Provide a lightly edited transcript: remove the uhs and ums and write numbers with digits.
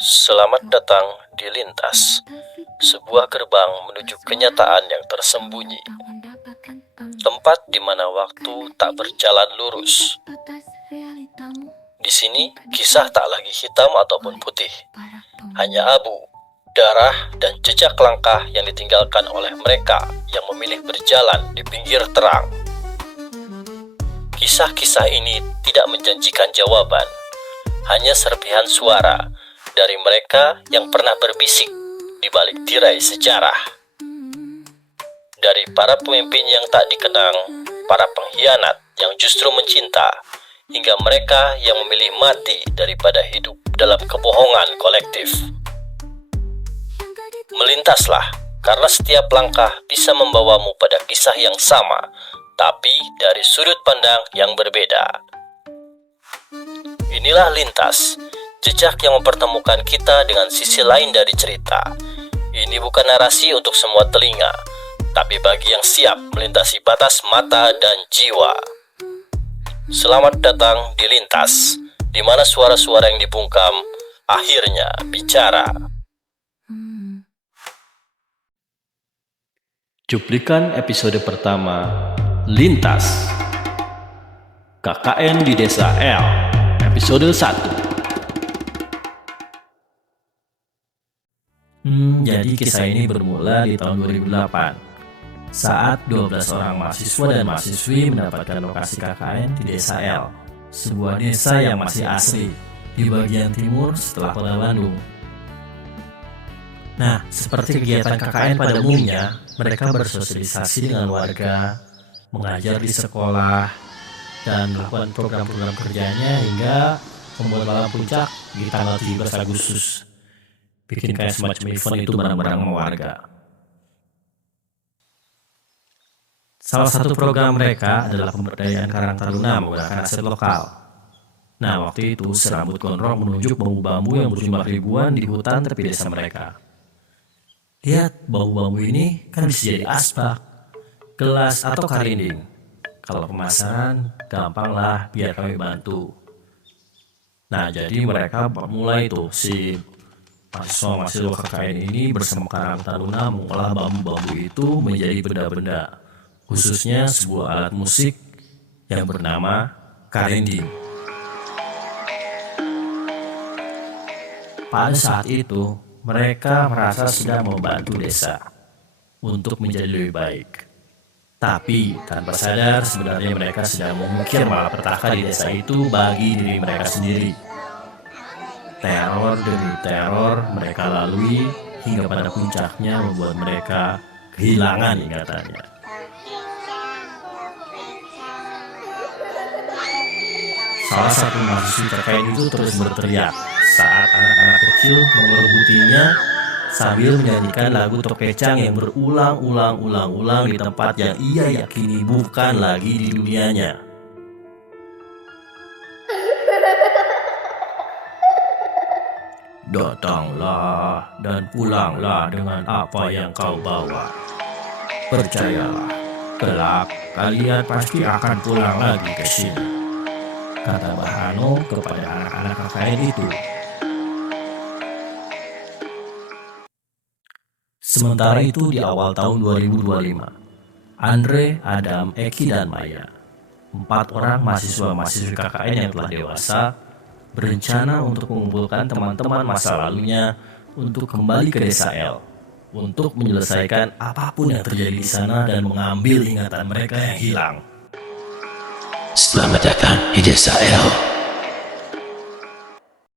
Selamat datang di Lintas, sebuah gerbang menuju kenyataan yang tersembunyi. Tempat di mana waktu tak berjalan lurus. Di sini, kisah tak lagi hitam ataupun putih. Hanya abu, darah, dan jejak langkah yang ditinggalkan oleh mereka yang memilih berjalan di pinggir terang. Kisah-kisah ini tidak menjanjikan jawaban, hanya serpihan suara dari mereka yang pernah berbisik di balik tirai sejarah. Dari para pemimpin yang tak dikenang, para pengkhianat yang justru mencinta, hingga mereka yang memilih mati daripada hidup dalam kebohongan kolektif. Melintaslah, karena setiap langkah bisa membawamu pada kisah yang sama, tapi dari sudut pandang yang berbeda. Inilah Lintas, jejak yang mempertemukan kita dengan sisi lain dari cerita. Ini bukan narasi untuk semua telinga, tapi bagi yang siap melintasi batas mata dan jiwa. Selamat datang di Lintas, di mana suara-suara yang dibungkam akhirnya bicara. Cuplikan episode pertama, Lintas. KKN di Desa L, episode 1. Jadi kisah ini bermula di tahun 2008 saat 12 orang mahasiswa dan mahasiswi mendapatkan lokasi KKN di Desa L, sebuah desa yang masih asri di bagian timur setelah Kota Bandung. Nah, seperti kegiatan KKN pada umumnya, mereka bersosialisasi dengan warga, mengajar di sekolah, dan melakukan program-program kerjanya hingga membuat malam puncak di tanggal 17 Agustus. Bikin kayak semacam event itu bareng-bareng sama warga. Salah satu program mereka adalah pemberdayaan Karang Taruna menggunakan aset lokal. Nah, waktu itu serambut gondrong menunjuk bambu-bambu yang berjumlah ribuan di hutan tepi desa mereka. Lihat, bambu-bambu ini kan bisa jadi asbak, gelas, atau karinding. Kalau pemasaran, gampang lah biar kami bantu. Nah, jadi mereka mulai tuh si mahasiswa KKN ini bersama Karang Taruna mengolah bambu-bambu itu menjadi benda-benda, khususnya sebuah alat musik yang bernama karinding. Pada saat itu, mereka merasa sudah membantu desa untuk menjadi lebih baik. Tapi tanpa sadar sebenarnya mereka sedang mengukir malapetaka di desa itu bagi diri mereka sendiri. Teror demi teror mereka lalui hingga pada puncaknya membuat mereka kehilangan ingatannya. Salah satu mahasiswa KKN itu terus berteriak saat anak-anak kecil mengerebutinya sambil menyanyikan lagu Tokecang yang berulang-ulang di tempat yang ia yakini bukan lagi di dunianya. Datanglah dan pulanglah dengan apa yang kau bawa. Percayalah, kelak kalian pasti akan pulang lagi ke sini, kata Mbah Hano kepada anak-anak KKN itu. Sementara itu di awal tahun 2025, Andre, Adam, Eki, dan Maya, 4 orang mahasiswa-mahasiswi KKN yang telah dewasa, berencana untuk mengumpulkan teman-teman masa lalunya untuk kembali ke Desa L, untuk menyelesaikan apapun yang terjadi di sana dan mengambil ingatan mereka yang hilang. Selamat datang di Desa L.